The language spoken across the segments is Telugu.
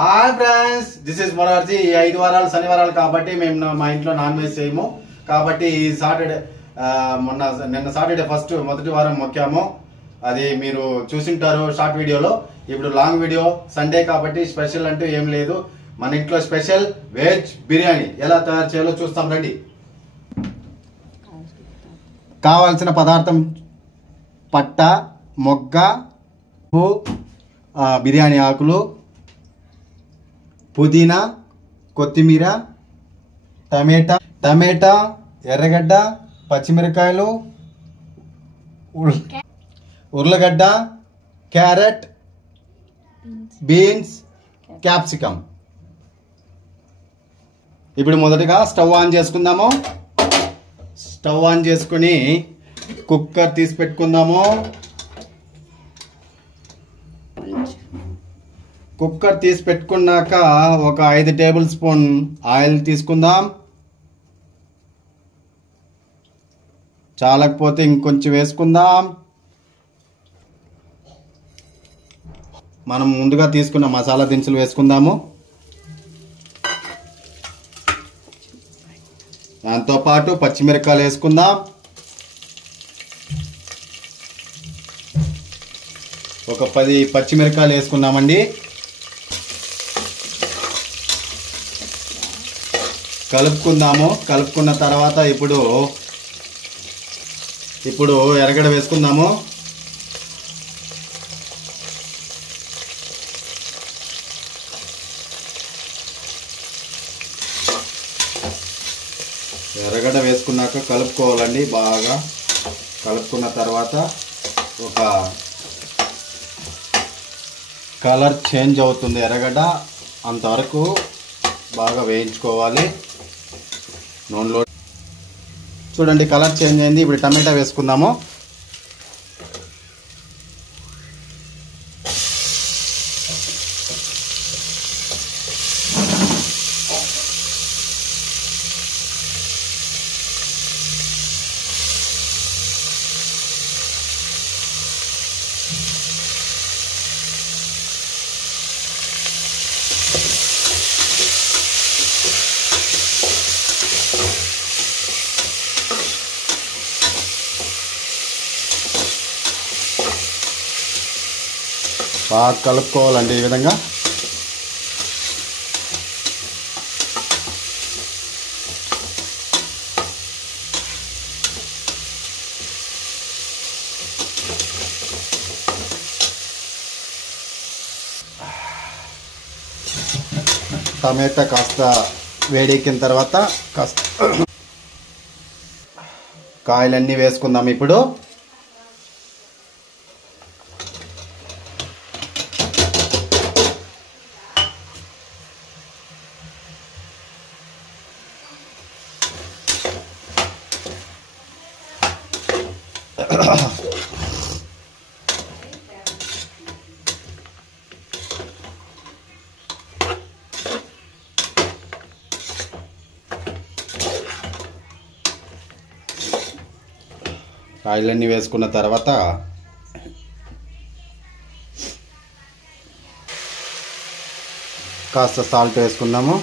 Hi friends, this is Morarji. 5 వారాలు శనివారాలు కాబట్టి మేము మా ఇంట్లో నాన్ వెజ్ చేయము. కాబట్టి ఈ సాటర్డే నిన్న సాటర్డే మొదటి వారం మొక్కాము. అది మీరు చూసింటారు షార్ట్ వీడియోలో. ఇప్పుడు లాంగ్ వీడియో. సండే కాబట్టి స్పెషల్ అంటూ ఏం లేదు. మన ఇంట్లో స్పెషల్ వెజ్ బిర్యానీ ఎలా తయారు చేయాలో చూస్తాం రండి. కావాల్సిన పదార్థం పట్ట, మొగ్గ, బిర్యానీ ఆకులు, పుదీనా, కొత్తిమీర, టమేటా, ఎర్రగడ్డ, పచ్చిమిరకాయలు, ఉర్లగడ్డ, క్యారెట్, బీన్స్, క్యాప్సికమ్. ఇప్పుడు మొదటగా స్టవ్ ఆన్ చేసుకుందాము. స్టవ్ ఆన్ చేసుకుని కుక్కర్ తీసి పెట్టుకుందాము. కుక్కర్ తీసి పెట్టుకున్నాక ఒక 5 టేబుల్ స్పూన్ ఆయిల్ తీసుకుందాం. చాలకపోతే ఇంకొంచెం వేసుకుందాం. మనం ముందుగా తీసుకున్న మసాలా దినుసులు వేసుకుందాము. దాంతోపాటు పచ్చిమిరపకాయలు వేసుకుందాం. ఒక 10 పచ్చిమిరపకాయలు వేసుకుందామండి. కలుపుకుందాము. కలుపుకున్న తర్వాత ఇప్పుడు ఎర్రగడ్డ వేసుకుందాము. ఎర్రగడ్డ వేసుకున్నాక కలుపుకోవాలండి. బాగా కలుపుకున్న తర్వాత ఒక కలర్ చేంజ్ అవుతుంది ఎర్రగడ్డ, అంతవరకు బాగా వేయించుకోవాలి నూనెలో. చూడండి, కలర్ చేంజ్ అయింది. ఇప్పుడు టమాటా వేసుకుందాము. బాగా కలుపుకోవాలండి ఈ విధంగా. టమాటా కాస్త వేడెక్కిన తర్వాత కాస్త కాయలన్నీ వేసుకుందాం. ఇప్పుడు కాయలన్నీ వేసుకున్న తర్వాత కాస్త సాల్ట్ వేసుకుందాము.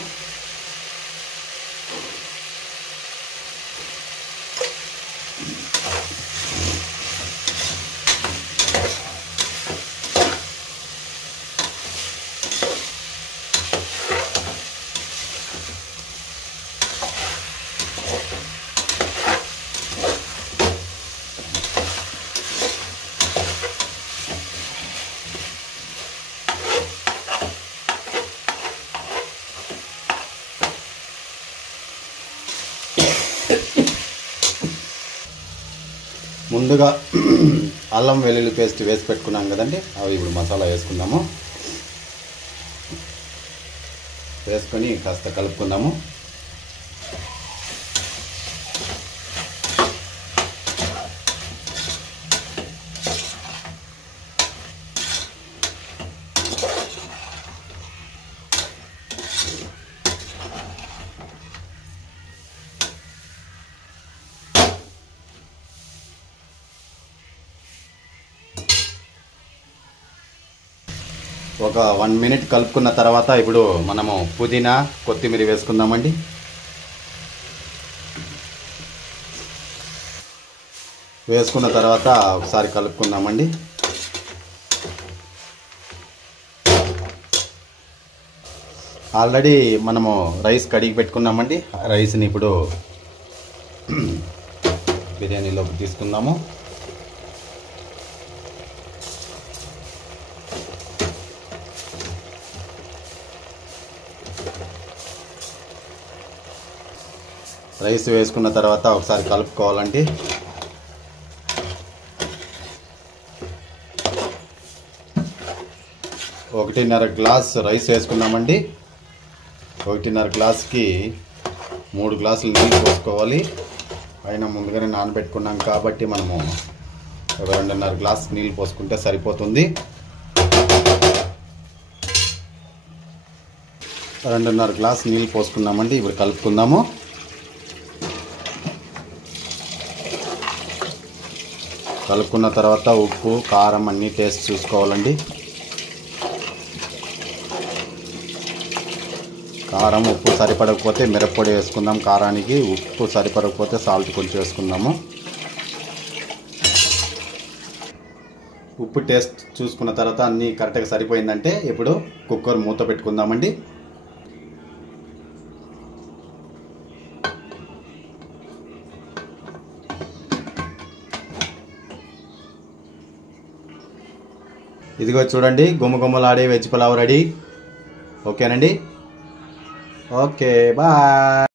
ముందుగా అల్లం వెల్లుల్లి పేస్ట్ వేసి పెట్టుకున్నాం కదండి, అవి ఇప్పుడు మసాలా వేసుకుందాము. వేసుకొని కాస్త కలుపుకుందాము. ఒక 1 మినిట్ కలుపుకున్న తర్వాత ఇప్పుడు మనము పుదీనా కొత్తిమీర వేసుకుందామండి. వేసుకున్న తర్వాత ఒకసారి కలుపుకుందామండి. ఆల్రెడీ మనము రైస్ కడిగి పెట్టుకున్నామండి. రైస్ని ఇప్పుడు బిర్యానీలోకి తీసుకుందాము. రైస్ వేసుకున్న తర్వాత ఒకసారి కలుపుకోవాలండి. ఒకటిన్నర గ్లాస్ రైస్ వేసుకున్నామండి. 1.5 గ్లాస్కి 3 గ్లాసులు నీళ్ళు పోసుకోవాలి. అయినా ముందుగానే నానబెట్టుకున్నాం కాబట్టి మనము 2.5 గ్లాస్ నీళ్ళు పోసుకుంటే సరిపోతుంది. 2.5 గ్లాస్ నీళ్ళు పోసుకున్నామండి. ఇప్పుడు కలుపుకుందాము. కలుపుకున్న తర్వాత ఉప్పు కారం అన్నీ టేస్ట్ చూసుకోవాలండి. కారం ఉప్పు సరిపడకపోతే మిరప్పొడి వేసుకుందాం. కారానికి ఉప్పు సరిపడకపోతే సాల్ట్ కొంచెం వేసుకుందాము. ఉప్పు టేస్ట్ చూసుకున్న తర్వాత అన్నీ కరెక్ట్గా సరిపోయిందంటే ఇప్పుడు కుక్కర్ మూత పెట్టుకుందామండి. ఇదిగో చూడండి, గుమ్మగుమ్మలాడే వెజ్ పులావ్ రెడీ. ఓకేనండి. Okay, bye.